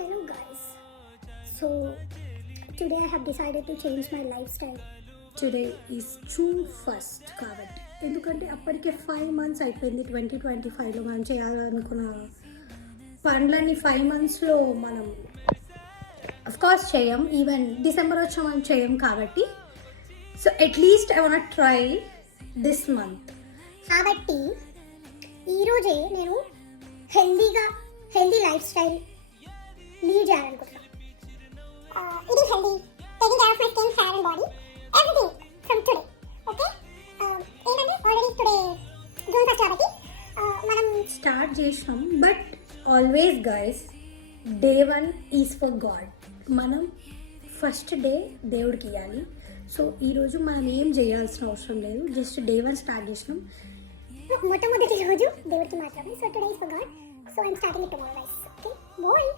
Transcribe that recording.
Hello guys. So today I have decided to change my lifestyle. Today is June 1st కాబట్టి ఎందుకంటే అప్పటికే 5 months అయిపోయింది. 2025లో మనం చేయాలనుకున్న పనులన్నీ 5 monthsలో మనం అఫ్కోర్స్ చేయం. ఈవెన్ డిసెంబర్ వచ్చి మనం చేయం కాబట్టి so at least I want try this month. కాబట్టి ఈరోజే నేను హెల్దీ లైఫ్ స్టైల్ లీడ్ చేయాలనుకుంటున్నాను. ఇది healthy, taking care of my skin, hair and body, everything from today. Okay, ఏంటంటే ఆల్రెడీ టుడే జూన్ 1st కాబట్టి మనం స్టార్ట్ చేసినాం. But always guys, day 1 is for God. మనం ఫస్ట్ డే దేవుడికి ఇవ్వాలి. So ఈరోజు మనం ఏం చేయాల్సిన అవసరం లేదు, జస్ట్ డే 1 స్టార్ట్ చేసినాం. మొట్టమొదటి రోజు దేవుడికి మాత్రమే. So today is for God. So I'm starting it tomorrow guys. Okay bye.